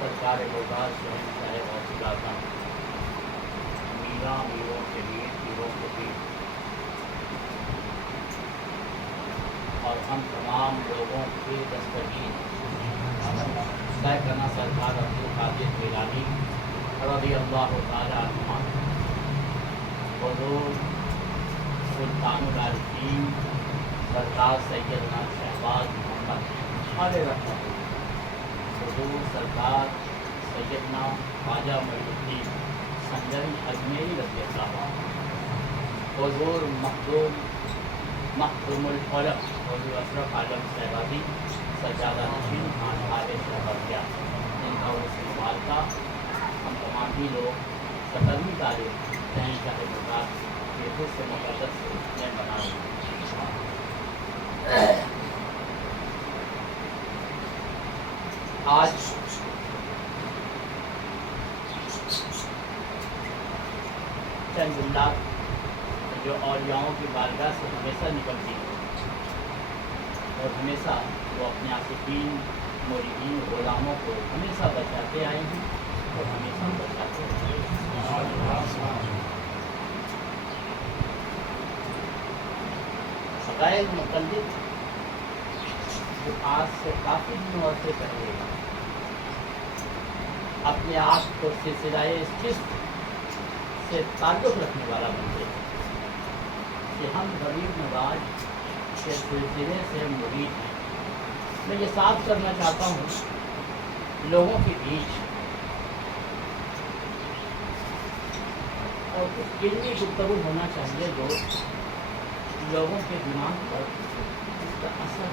سرکار گلباز شہنشاہ غوث اعظم میراں میروں کے ویر پیروں کے پیر اور ہم تمام لوگوں کے دستگیر سیدنا سرکار عبدالقادر جیلانی رضی اللہ تعالیٰ عنہ حضور سلطان العارفین سرکار سیدنا شہباز محمد علیہ رحمۃ حضور سرکار سیدنا خواجہ معین الدین سنجری اجمیری رضی اللہ عنہ حضور مخدوم الفلق حضور اشرف عالم صاحبادی سجادہ نشین خان عال شہبازیہ ان کا عرص مبارکہ ہم تمام ہی لوگ 17ویں تاریخ شہنشاہ گلباز کے حسن مقدس میں بنا رہے ہیں۔ آج چند جملات جو اولیاؤں کی بارگاہ سے ہمیشہ نکلتی ہیں اور ہمیشہ وہ اپنے عاشقین مریدین غلاموں کو ہمیشہ بچاتے آئے ہیں اور ہمیشہ بچاتے ہیں۔ غیر مقلد جو آج سے کافی دنوں عرصے پہلے اپنے آپ کو سلسلہ چشت سے تعلق رکھنے والا بنتے ہیں کہ ہم غریب نواز کے سلسلے سے مرید ہیں۔ میں یہ صاف کرنا چاہتا ہوں لوگوں کے بیچ اور کچھ علمی گفتگو ہونا چاہیے جو لوگوں کے دماغ پر اس کا اثر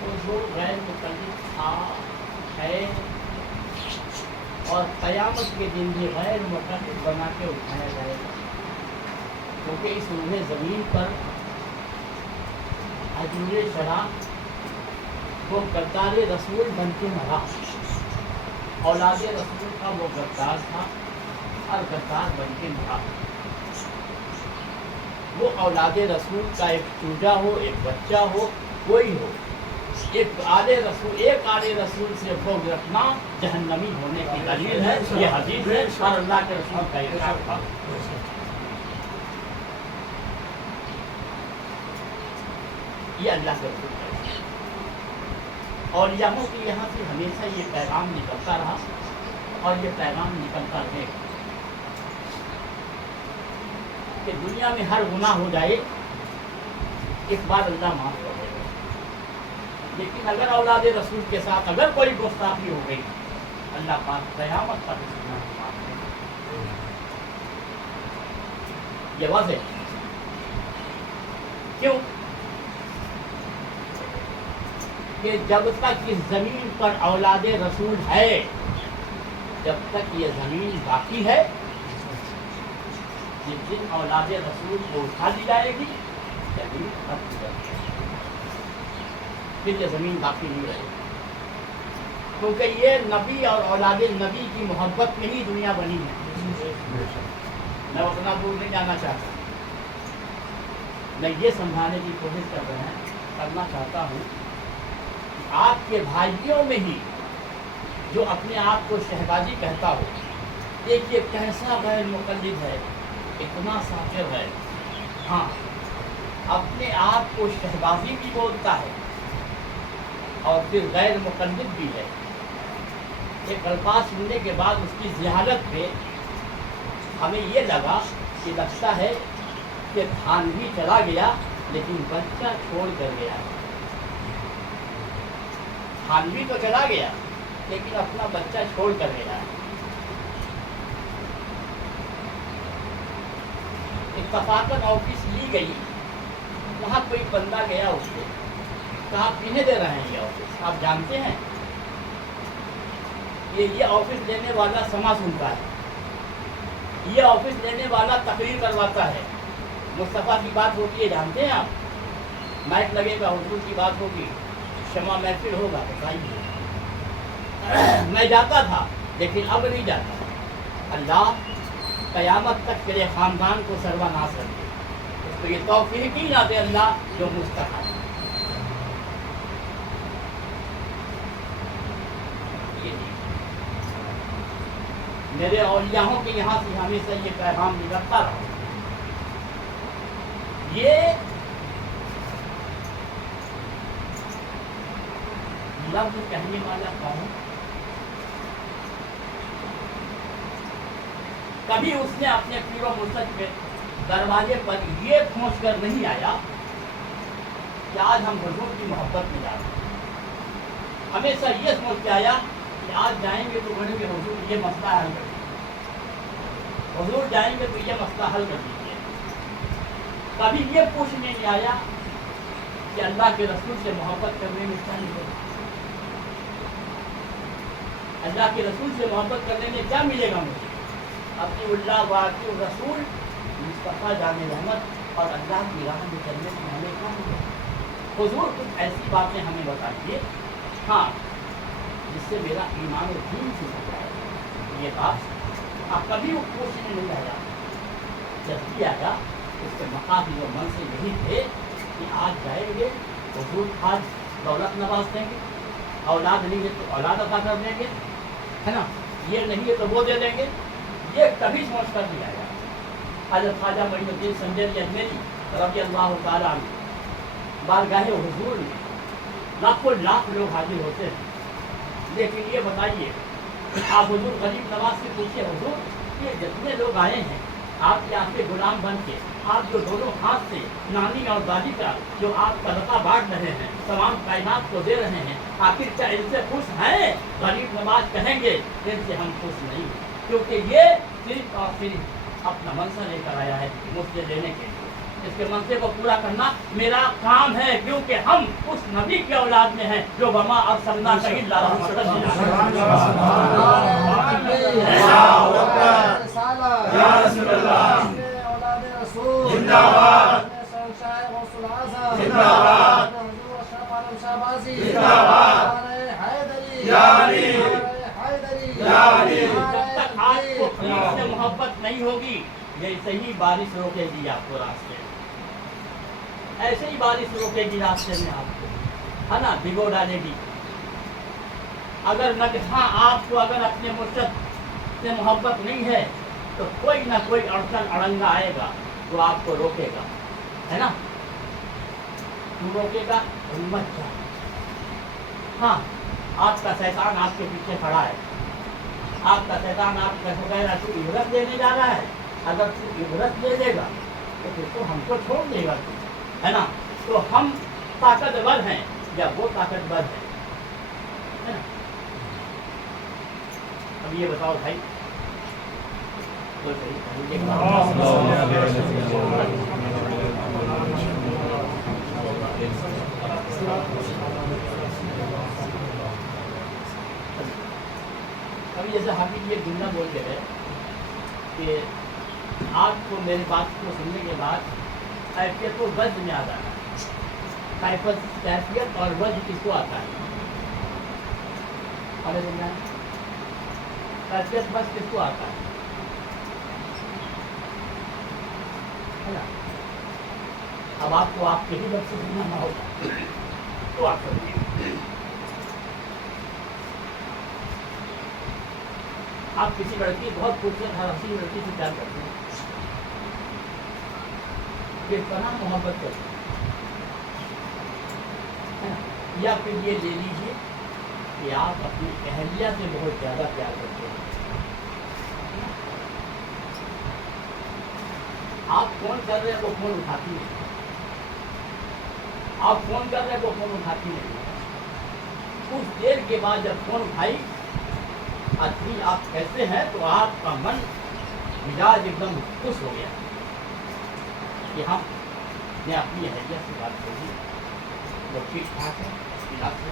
تو جو غیر مقلد تھا ہے اور قیامت کے دن بھی غیر مقلد بنا کے اٹھایا جائے گا، کیونکہ اس روح زمین پر حضور شرح وہ غدار رسول بن کے مرا، اولاد رسول کا وہ غدار تھا اور غدار بن کے مرا۔ وہ اولاد رسول کا ایک چوجا ہو، ایک بچہ ہو، کوئی ہو، ایک آل رسول سے بغض رکھنا جہنمی ہونے کی دلیل ہے۔ یہ حدیث ہے اور اللہ کے رسول کا ارشاد تھا۔ یہ اللہ کے رسول کا ارشاد ہے۔ اولیاءوں کی یہاں سے ہمیشہ یہ پیغام نکلتا رہا اور یہ پیغام نکلتا رہے کہ دنیا میں ہر گناہ ہو جائے ایک بار اللہ معاف کر دے گا، لیکن اگر اولاد رسول کے ساتھ اگر کوئی گستاخی ہو گئی اللہ پاک قیامت تک اس گناہ کو معاف کرے گا۔ یہ واضح ہے۔ کیوں کہ جب تک اس زمین پر اولاد رسول ہے، جب تک یہ زمین باقی ہے، جس دن اولاد رسول کو اٹھا دی جائے گی زمین ختم ہو جائے گی، پھر یہ زمین باقی نہیں رہے گی، کیونکہ یہ نبی اور اولاد نبی کی محبت میں ہی دنیا بنی ہے۔ میں اتنا دور نہیں جانا چاہتا، میں یہ سمجھانے کی کوشش کرنا چاہتا ہوں کہ آپ کے بھائیوں میں ہی جو اپنے آپ کو شہبازی کہتا ہو، ایک یہ کیسا غیر مقلد ہے، اتنا ساکر ہے، ہاں اپنے آپ کو شہبازی بھی بولتا ہے اور پھر غیر مقلد بھی ہے۔ ایک الفاظ سننے کے بعد اس کی ذہانت پہ ہمیں یہ لگا کہ لگتا ہے کہ تھانوی چلا گیا لیکن بچہ چھوڑ کر گیا ہے۔ تھانوی تو چلا گیا لیکن اپنا بچہ چھوڑ کر گیا ہے۔ اتفاقاً آفس لی گئی، وہاں کوئی بندہ گیا اس کو کہا پینے دے رہے ہیں یہ آفس، آپ جانتے ہیں یہ آفس لینے والا سما سنتا ہے، یہ آفس لینے والا تقریر کرواتا ہے، مصطفیٰ کی بات ہوتی ہے جانتے ہیں آپ، مائک لگے گا حضور کی بات ہوگی، شمع محفل ہوگا، بتائیے۔ میں جاتا تھا لیکن اب نہیں جاتا۔ اللہ قیامت تک تیرے خاندان کو سروناز کر دے، اس کو یہ توفیق ہی نہ دے اللہ جو مستحق ہے۔ میرے اولیاءوں کے یہاں سے ہمیشہ یہ پیغام نکلتا رہا. یہ لفظ کہنے والا کون؟ کبھی اس نے اپنے پیر و مرشد کے دروازے پر یہ پہنچ کر نہیں آیا کہ آج ہم حضور کی محبت میں جا رہے ہیں. ہمیشہ یہ سوچ کے آیا کہ آج جائیں گے تو بولیں گے حضور یہ مسئلہ حل کر دیجیے، حضور جائیں گے تو یہ مسئلہ حل کر دیجیے. کبھی یہ پوچھنے نہیں آیا کہ اللہ کے رسول سے محبت کرنے میں کیا ملے گا، اللہ کے رسول سے محبت کرنے میں کیا ملے گا مجھے. اطیع اللہ و اطیع الرسول، مصطفیٰ جان رحمت اور اللہ کی راہ میں چلنے سے ہمیں کیا ملے گا. حضور کچھ ایسی باتیں ہمیں بتائیے ہاں جس سے میرا ایمان و دین سے ہو جائے. یہ بات آپ کبھی وہ پوچھنے نہیں آیا. جب بھی آیا اس کے مقاصد و منصب یہی تھے کہ آج جائیں گے حضور آج دولت نواز دیں گے، اولاد نہیں ہے تو اولاد عطا کر دیں گے، ہے نا، یہ نہیں ہے تو وہ دے دیں گے. یہ کبھی سوچ کر نہیں آیا. حضرت خواجہ معین الدین سنجری اجمیری رضی اللہ تعالیٰ عنہ بارگاہ حضور میں لاکھوں لاکھ لوگ حاضر ہوتے ہیں. لیکن یہ بتائیے آپ حضور غریب نواز سے پوچھیے حضور یہ جتنے لوگ آئے ہیں آپ کے آپ کے غلام بن کے، آپ جو دونوں ہاتھ سے نانی اور دادی کا جو آپ صدقہ بانٹ رہے ہیں، تمام کائنات کو دے رہے ہیں، آخر کیا ان سے خوش ہیں؟ غریب نواز کہیں گے ان سے ہم خوش نہیں ہیں، کیونکہ یہ صرف اور صرف اپنا منصب لے کر آیا ہے مجھ سے لینے کے لیے. اس کے منصب کو پورا کرنا میرا کام ہے، کیونکہ ہم اس نبی کے اولاد میں ہیں جو وما ارسلناک الا رحمۃ سے محبت نہیں ہوگی. ایسے ہی بارش روکے گی آپ کو راستے میں، ایسے ہی بارش روکے گی راستے میں آپ کو، ہے نا، بھگو ڈالے گی. اگر ہاں آپ کو اگر اپنے مرشد سے محبت نہیں ہے تو کوئی نہ کوئی اڑچن اڑنگا آئے گا وہ آپ کو روکے گا، ہے نا. کیوں روکے گا؟ ہمت چاہیے. ہاں آپ کا شیطان آپ کے پیچھے کھڑا ہے، آپ کا شیطان آپ کا وغیرہ تو عبرت لینے جا رہا ہے. اگر تو عبرت لے لے گا تو پھر تو ہم کو چھوڑ دے گا، ہے نا. تو ہم طاقتور ہیں یا وہ طاقتور ہے نا. اب یہ بتاؤ بھائی، ابھی جیسے حافظ یہ جملہ بولتے ہیں کہ آپ کو میری بات کو سننے کے بعد کیفیت و وزن میں آ جانا ہے. کیفیت اور وزن کس کو آتا ہے؟ ہمیں سمجھنا ہے. کیفیت بس کس کو آتا ہے نا. اب آپ کو آپ کے ہی لفظ سے سننا ہوگا تو آپ سمجھیے. آپ کسی لڑکی بہت خوبصورت ہر حسین لڑکی سے پیار کرتے ہیں، کس طرح محبت کرتے ہیں، یا پھر یہ لے لیجیے کہ آپ اپنی اہلیہ سے بہت زیادہ پیار کرتے ہیں. آپ فون کر رہے ہیں وہ فون اٹھاتی نہیں، آپ فون کر رہے ہیں وہ فون اٹھاتی نہیں. کچھ دیر کے بعد جب فون اٹھائی اچھی آپ کیسے ہیں تو آپ کا من مزاج ایک دم خوش ہو گیا کہ ہم نے اپنی اہلیہ سے بات کری، وہ ٹھیک ٹھاک ہے علاج سے.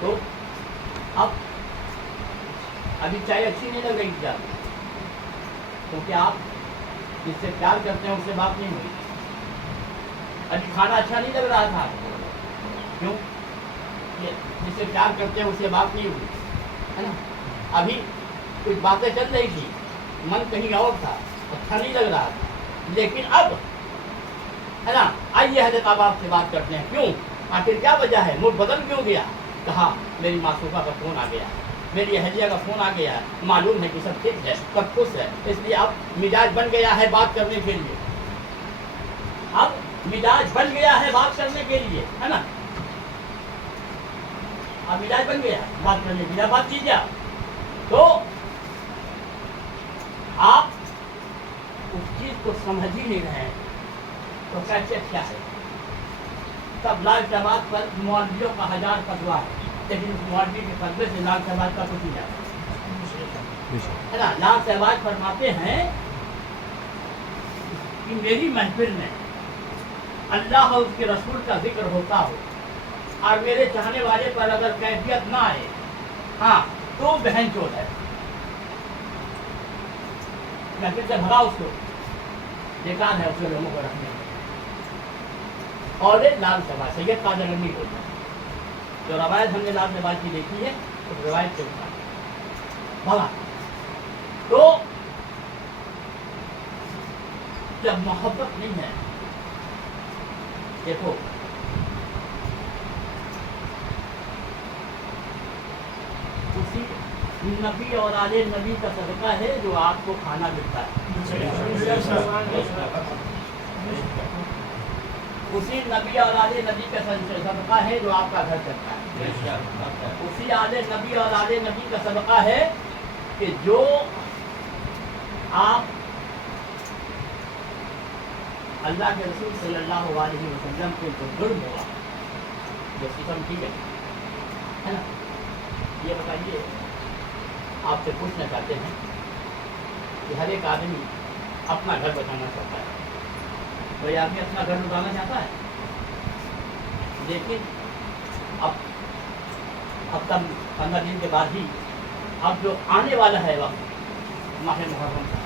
تو اب ابھی چائے اچھی نہیں لگ رہی تھی آپ، کیونکہ آپ جس سے پیار کرتے ہیں اس سے بات نہیں ہوئی. ابھی کھانا اچھا نہیں لگ رہا تھا، کیوں؟ جس سے پیار کرتے ہیں اس سے بات نہیں ہوئی، ہے نا. ابھی کچھ باتیں چل رہی تھی، من کہیں اور تھا، اچھا نہیں لگ رہا تھا. لیکن اب ہے نا آئیے حضرت آپ سے بات کرتے ہیں. کیوں؟ آخر کیا وجہ ہے؟ موڈ بدل کیوں گیا؟ کہا میری معصوفہ کا فون آ گیا. میری اہلیہ کا فون آ گیا ہے, معلوم ہے کہ سب ٹھیک ہے, سب خوش ہے, اس لیے اب مزاج بن گیا ہے بات کرنے کے لیے, اب مزاج بن گیا ہے بات کرنے کے لیے, ہے نا, اب مزاج بن گیا ہے بات کرنے کے لیے, بات کیجیے. تو آپ اس چیز کو سمجھ ہی نہیں رہے ہیں تو کیسے کیا ہے. تب لال شہباز پر مولویوں کا 1000 فتوا ہے, لیکن اس مولوی کے فتوے سے لال شہباز کا کچھ نہیں جاتا ہے نا. لال شہباز فرماتے ہیں کہ میری محفل میں اللہ اور اس کے رسول کا ذکر ہوتا ہو اور میرے چاہنے والے پر اگر کیفیت نہ آئے, ہاں تو بہن چود ہے, محفل سے بھگا اس کو, بیکار ہے اس لوگوں کو رکھنے. اور لال شہباز سید قادر گنگی ہوتا ہے, جو روایت ہم نے لال شہباز کی دیکھی ہے اس روایت سے بھگا. تو جب محبت نہیں ہے, دیکھو اسی نبی اور آل نبی کا صدقہ ہے جو آپ کو کھانا ملتا ہے, اسی نبی اور آل نبی کا صدقہ ہے جو آپ کا گھر چلتا ہے, اسی آل نبی اور آل نبی کا صدقہ ہے کہ جو آپ اللہ کے رسول صلی اللہ علیہ وسلم کو جو ظلم ہوا, جو ستم کی ہے نا, یہ بتائیے, آپ سے پوچھنا چاہتے ہیں کہ ہر ایک آدمی اپنا گھر بچانا چاہتا ہے, کوئی آدمی اپنا گھر لٹانا چاہتا ہے, لیکن اب تک 15 دن کے بعد ہی اب جو آنے والا ہے وقت ماہ محرم کا,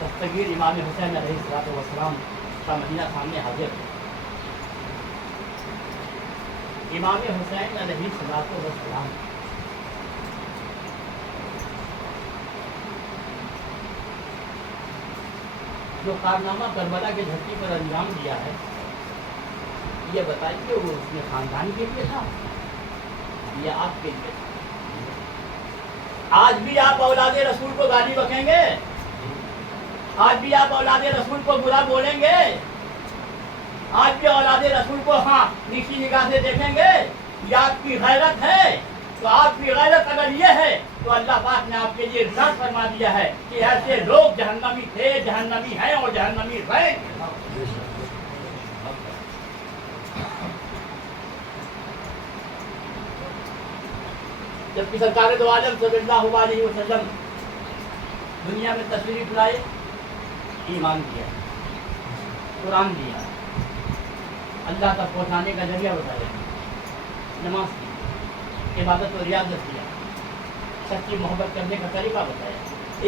دستگیر امام حسین علیہ السلام کا مہینہ سامنے حاضر ہے. امام حسین علیہ السلام جو کارنامہ کربلا کے دھرتی پر انجام دیا ہے, یہ بتائیے وہ اس میں خاندان کے لیے تھا یا آپ کے لیے تھا؟ آج بھی آپ اولاد رسول کو گالی بکیں گے, آج بھی آپ اولاد رسول کو برا بولیں گے, آج بھی اولاد رسول کو ہاں نیچی نگاہ سے دیکھیں گے, یہ آپ کی غیرت ہے. تو آپ کی غیرت اگر یہ ہے تو اللہ پاک نے آپ کے لیے ارشاد فرما دیا ہے کہ ایسے لوگ جہنمی تھے, جہنمی ہیں اور جہنمی رہیں گے. جبکہ سرکار دو عالم صلی اللہ علیہ وسلم دنیا میں تشریف لائے, ایمان دیا, قرآن دیا, اللہ تک پہنچانے کا ذریعہ بتایا, نماز کی, عبادت و ریاضت کیا, سچی محبت کرنے کا طریقہ بتایا,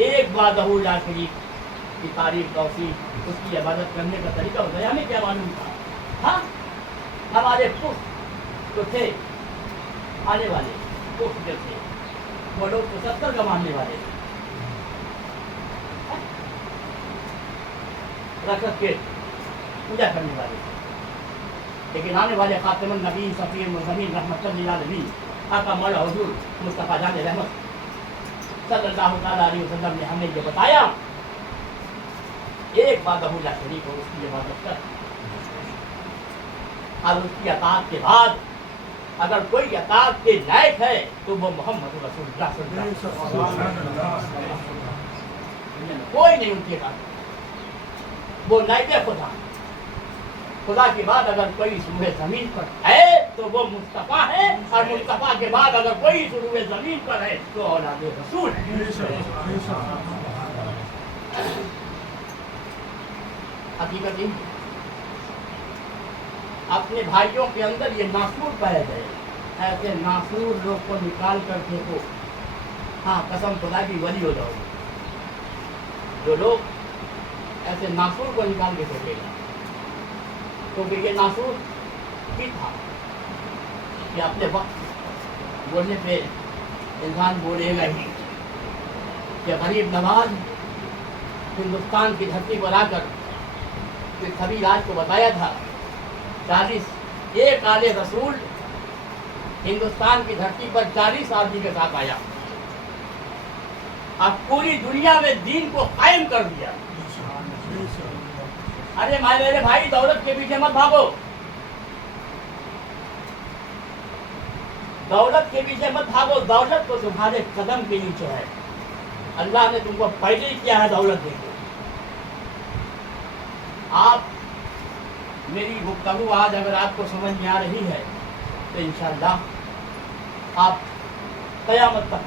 ایک وحدہ لا شریک کی تعریف توصیف, اس کی عبادت کرنے کا طریقہ بتایا. ہمیں کیا معلوم تھا؟ ہاں ہمارے پشت جو تھے آنے والے پشت جو تھے وہ لوگ تو 70 کا ماننے والے تھے, رکھ کے پوجا کرنے والے تھے, لیکن آنے والے خاتم النبی صفی المرسلین رحمت للعالمین آقا مولا حضور مصطفیٰ جان رحمت صلی اللہ تعالیٰ علیہ وسلم نے ہمیں یہ بتایا, ایک وحدہ لا شریک اور اس کی عبادت کر, اور اس کی اطاعت کے بعد اگر کوئی اطاعت کے لائق ہے تو وہ محمد رسول اللہ صلی اللہ علیہ وسلم, کوئی نہیں ان کے بعد, وہ لائق خدا. خدا کے بعد اگر کوئی سروے زمین پر ہے تو وہ مصطفیٰ ہے, اور مصطفیٰ کے بعد اگر کوئی سروے زمین پر ہے تو اولاد رسول ہے. حقیقت ہی اپنے بھائیوں کے اندر یہ ناسور پائے گئے, ایسے ناسور لوگ کو نکال کر پھینکو, ہاں قسم خدا کی ولی ہو جاؤ گے. جو لوگ ایسے ناسور کو نکال کے پھینکے گا, کیونکہ یہ ناسور بھی تھا کہ اپنے وقت بولنے پہ انسان بولے گا ہی کہ غریب نواز ہندوستان کی دھرتی پر آ کر سبھی راج کو بتایا تھا 40 ایک آل رسول ہندوستان کی دھرتی پر 40 آدمی کے ساتھ آیا، اب پوری دنیا میں دین کو قائم کر دیا۔ ارے میرے بھائی، دولت کے پیچھے مت بھاگو، دولت کے پیچھے مت بھاگو، دولت تو تمہارے قدم کے نیچے ہے۔ اللہ نے تم کو پیدا ہی کیا ہے دولت دے کے۔ آپ میری گفتگو آج اگر آپ کو سمجھ میں آ رہی ہے تو انشاءاللہ آپ قیامت تک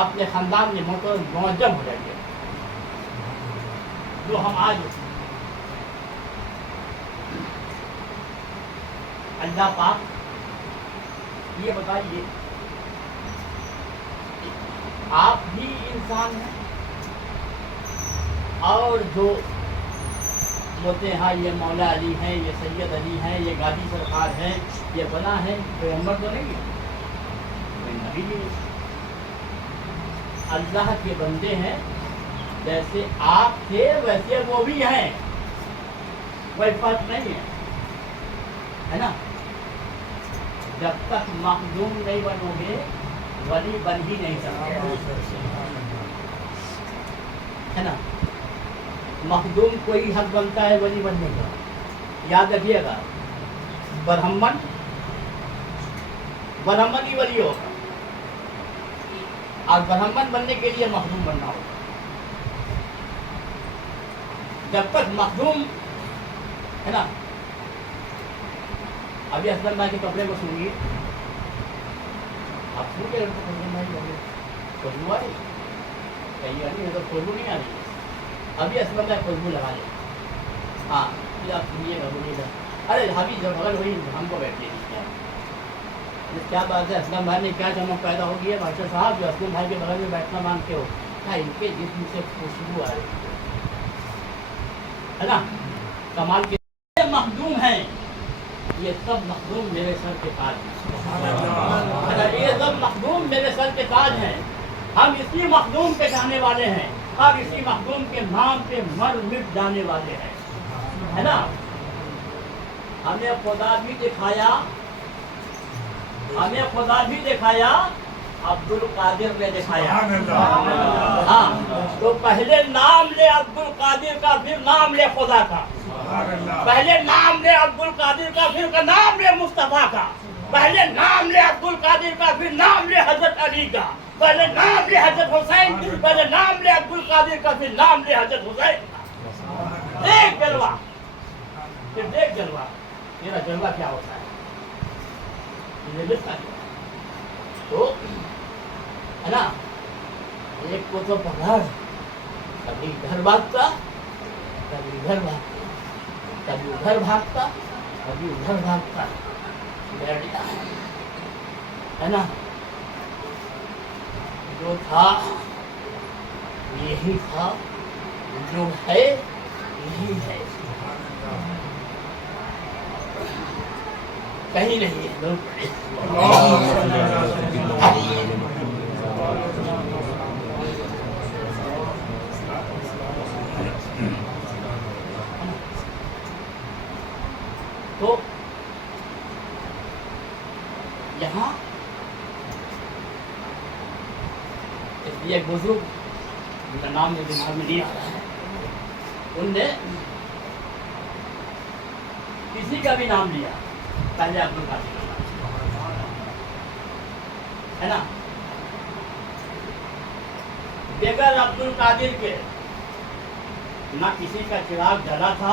اپنے خاندان میں منظم ہو جائیں گے۔ جو ہم آج اللہ پاک یہ بتائیے، آپ بھی انسان ہیں اور جو بولتے ہیں یہ مولا علی ہیں، یہ سید علی ہیں، یہ غازی سرکار ہیں، یہ بنا ہے، پیغمبر تو نہیں ہے، کوئی نبی نہیں ہے، اللہ کے بندے ہیں۔ جیسے آپ تھے ویسے وہ بھی ہیں، کوئی فرق نہیں ہے نا۔ جب تک مخدوم نہیں بنو گے ولی بن ہی نہیں سکتے، ہے نا۔ مخدوم کوئی حق بنتا ہے ولی بننے کا، یاد رکھیے گا۔ برہمن ہی ولی ہوگا، اور برہمن بننے کے لیے مخدوم بننا ہوگا۔ جب تک مخدوم ہے نا، ابھی اسلم بھائی کے کپڑے کو سنیے، آپ سن کے اسلم بھائی خوشبو آ رہی کہیں آ رہی ہے، خوشبو نہیں آ رہی ہے ابھی اسلم بھائی، خوشبو لگا لیں۔ ہاں یہ آپ سنیے گا، بولیے گا۔ ارے ابھی جو بغل ہوئی ہم کو بیٹھیے کیا بات ہے، اسلم بھائی نے کیا چمک پیدا ہوگی ہے بادشاہ صاحب، جو اسلم بھائی کے بغل میں بیٹھنا مانگتے ہو، کیا ان کے جسم سے خوشبو آ رہی ہے نا، کمال کے مخدوم ہیں۔ یہ سب مخدوم میرے سر کے تاج ہیں، یہ سب مخدوم میرے سر کے تاج ہیں۔ ہم اسی مخدوم کے جانے والے ہیں اور اسی مخدوم کے نام پہ مر مٹ جانے والے ہیں، ہے نا۔ ہمیں خدا بھی دکھایا، ہمیں خدا بھی دکھایا، عبد القادر نے دکھایا۔ ہاں تو پہلے نام لے عبد القادر کا، پھر نام لے خدا کا۔ پہلے نام لے عبد القادر کا، پھر نام لے مصطفیٰ کا۔ پہلے نام لے عبد القادر کا، پھر نام لے حضرت علی کا۔ پہلے نام لے حضرت حسین کی، پہلے نام لے عبد القادر کا، پھر نام لے حضرت حسین کا۔ دیکھ جلوہ، پھر دیکھ جلوہ، میرا جلوہ کیا ہوتا ہے، تو ہے نا۔ ایک کو تو پکڑ، کبھی ادھر بھاگتا، کبھی ادھر بھاگتا، کبھی ادھر بھاگتا، کبھی ادھر بھاگتا، بیٹھ گیا ہے نا۔ جو تھا یہی تھا، جو ہے یہی ہے، کہیں نہیں ہے۔ تو یہاں اس لیے ایک بزرگ ان کا نام میرے دماغ میں نہیں آ رہا ہے، ان نے کسی کا بھی نام لیا، پہلے عبد القادر ہے نا، بغیر عبد القادر کے نہ کسی کا چراغ جلا تھا،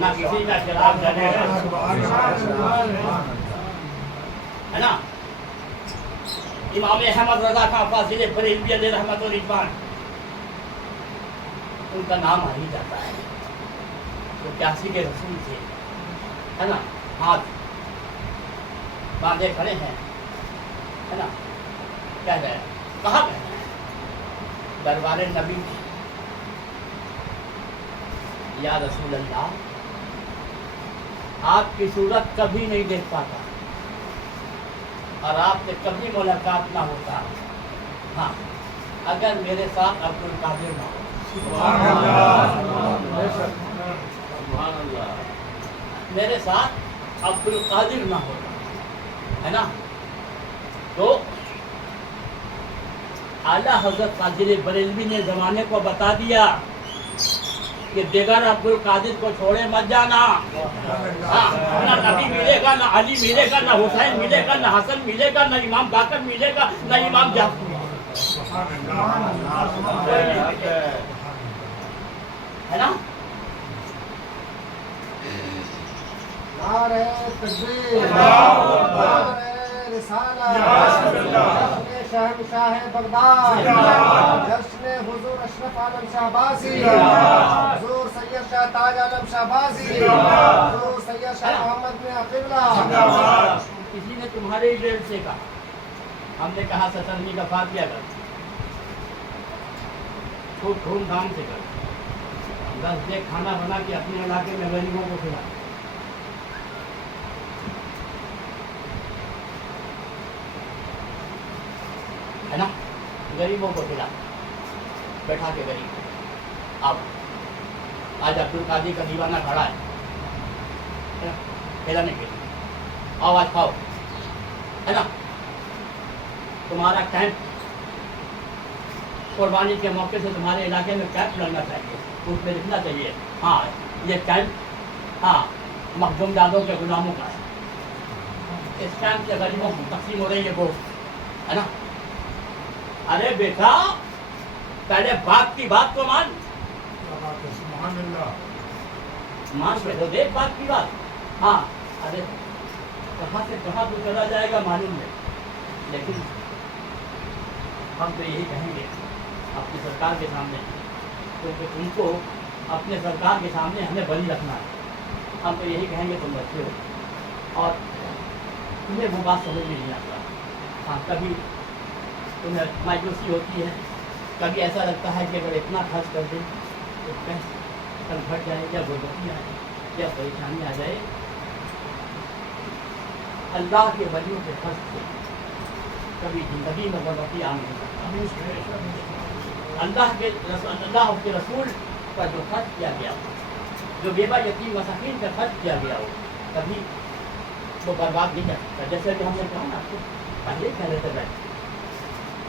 نہ کسی کا چراغ جلے گا، ہے نا۔ امام احمد رضا خان فاضل بریلوی علیہ رحمت و رضوان، ان کا نام آ ہی جاتا ہے، وہ کیاسی کے رسول تھے، ہے نا، ہاتھ باندھے کھڑے ہیں، ہے نا، کہہ رہے ہیں، کہاں کہہ رہے ہیں دربار نبی کی، یا رسول اللہ آپ کی صورت کبھی نہیں دیکھ پاتا اور آپ سے کبھی ملاقات نہ ہوتا، ہاں اگر میرے ساتھ عبد القادر نہ ہو، سبحان اللہ، میرے ساتھ عبد القادر نہ ہوتا، ہے نا، تو اعلیٰ حضرت قادر بریلوی نے زمانے کو بتا دیا کہ بغیر عبد القادر کو چھوڑے مت جانا. نہ نبی ملے گا، نہ علی ملے گا، نہ حسین ملے گا، نہ حسن ملے گا، نہ امام باقر ملے گا، نہ امام جعفر. ہے نا؟ نعرہ تکبیر، نعرہ رسالت، جشن شہنشاہ بغداد، جشن حضور اشرف عالم شہبازی، حضور سید شاہ تاج عالم شہبازی، حضور سید شاہ محمد بن عقیلہ. کسی نے تمہارے ہی ڈیڑھ سے کہا، ہم نے کہا 70 کا فاتحہ کر، خوب دھوم دھام سے کر، 10 دیگ کھانا بنا کے اپنے علاقے میں غریبوں کو کھلا. ہے نا؟ غریبوں کو کھلا، بیٹھا کے غریب. اب آج عبد القادر کا دیوانہ کھڑا ہے کھلانے کے لیے، آؤ آج کھاؤ. ہے نا؟ تمہارا کیمپ قربانی کے موقع سے تمہارے علاقے میں کیمپ لگنا چاہیے، اس میں لکھنا چاہیے ہاں یہ کیمپ ہاں مخدوم دادوں کے غلاموں کا ہے، اس کیمپ سے غریبوں کو تقسیم ہو رہی ہے گوشت. ہے نا؟ ارے بیٹا پہلے بات کی بات کو مان، مان کے تو دیکھ بات کی بات. ہاں ارے کہاں سے کہاں تو چلا جائے گا معلوم ہے، لیکن ہم تو یہی کہیں گے اپنی سرکار کے سامنے، کیونکہ تم کو اپنے سرکار کے سامنے ہمیں بلی رکھنا ہے. ہم تو یہی کہیں گے تم بچے ہو اور تمہیں وہ بات سمجھ میں نہیں آتا. ہاں کبھی تمہیں مایوسی ہوتی ہے، کبھی ایسا لگتا ہے کہ اگر اتنا خرچ کر دیں تو کل گھٹ جائے یا غربتی آئے یا پریشانی آ جائے. اللہ کے ولیوں کے خرچ سے کبھی زندگی میں غربتی آ نہیں سکتا. اللہ کے رسول پر جو خرچ کیا گیا ہو، جو بیوہ یتیم مساکین پر خرچ کیا گیا ہو، کبھی وہ برباد نہیں کر سکتا. جیسے کہ ہم نے کہا نا آپ کو پہلے کہہ رہے تھے بیٹھے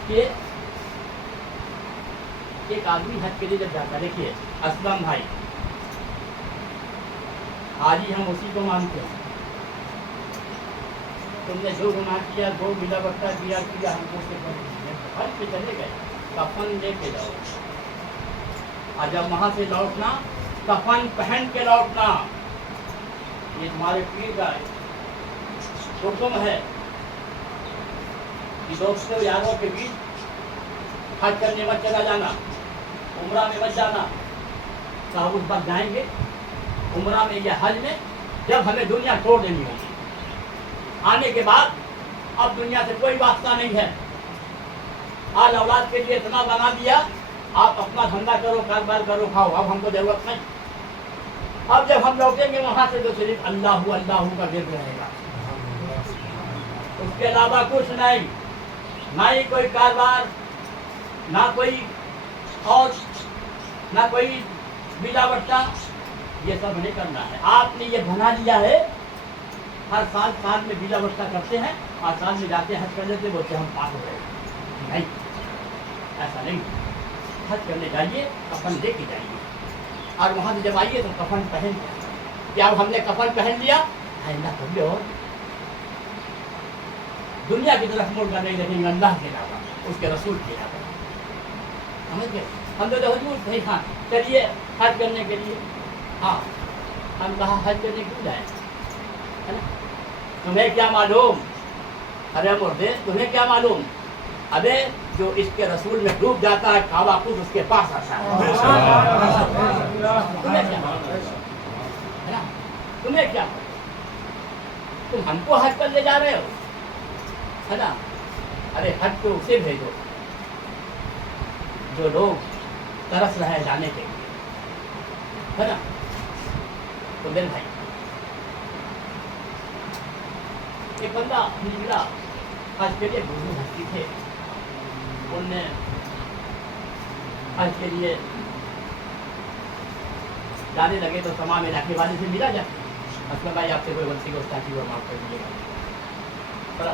کہ ایک آدمی حج کے لیے جب جاتا، دیکھیے اسلم بھائی آج ہی ہم اسی کو مانتے ہیں. تم نے جو گناہ کیا، جو ملا بٹا کیا ہم کو حج پہ چلے گئے، کفن لے کے جاؤ، اور جب وہاں سے لوٹنا کفن پہن کے لوٹنا. یہ تمہارے پیر کا حکم ہے کہ دوستوں یاروں کے بیچ حج کرنے مت چلا جانا، عمرہ میں مت جانا. صاحب اس وقت جائیں گے عمرہ میں یا حج میں جب ہمیں دنیا چھوڑ دینی ہوگی. آنے کے بعد اب دنیا سے کوئی واسطہ نہیں ہے. آل اولاد کے لیے اتنا بنا دیا، آپ اپنا دھندا کرو، کاروبار کرو، کھاؤ، اب ہم کو ضرورت نہیں. اب جب ہم لوٹیں گے وہاں سے تو صرف اللہ اللہ کا ذکر رہے گا، اس کے علاوہ کچھ نہیں. نہ ہی کوئی کاروبار، نہ کوئی اور نہ کوئی بلا بٹا، یہ سب نہیں کرنا ہے. آپ نے یہ بنا لیا ہے ہر سال میں بلا بٹا کرتے ہیں اور سال میں جاتے ہیں حج کر لیتے، بولتے ہم پاک ہو رہے ہیں. نہیں، ایسا نہیں. حج کرنے جائیے، کفن لے کے جائیے، اور وہاں سے جب آئیے تو کفن پہن کے. کیا اب ہم نے کفن پہن لیا آئندہ کبھی اور دنیا کی طرف مڑ کر نہیں دیکھیں گے، اللہ کے علاوہ اس کے رسول کے علاوہ. سمجھ گئے؟ ہم تو حضور نہیں. ہاں چلیے حج کرنے کے لیے. ہاں ہم کہاں حج کرنے کیوں جائیں؟ ہے نا؟ تمہیں کیا معلوم؟ ارے مردے تمہیں کیا معلوم؟ ابے جو اس کے رسول میں ڈوب جاتا ہے کعبہ خود اس کے پاس آتا ہے. تمہیں کیا معلوم؟ ہے نا؟ تمہیں کیا معلوم؟ تم ہم کو حج پر لے جا رہے ہو، ہے نا؟ ارے حج تو اسے بھیجو جو لوگ ترس رہے ہیں جانے کے لیے، ہے نا؟ تو میرے بھائی ایک بندہ ملا حج کے لیے، بزرگ ہستی تھے، انہوں نے حج کے لیے جانے لگے تو تمام علاقے والے سے ملا جاتے. اسلم بھائی آپ سے کوئی غلطی کو استاذی اور معاف کر دیجیے گا.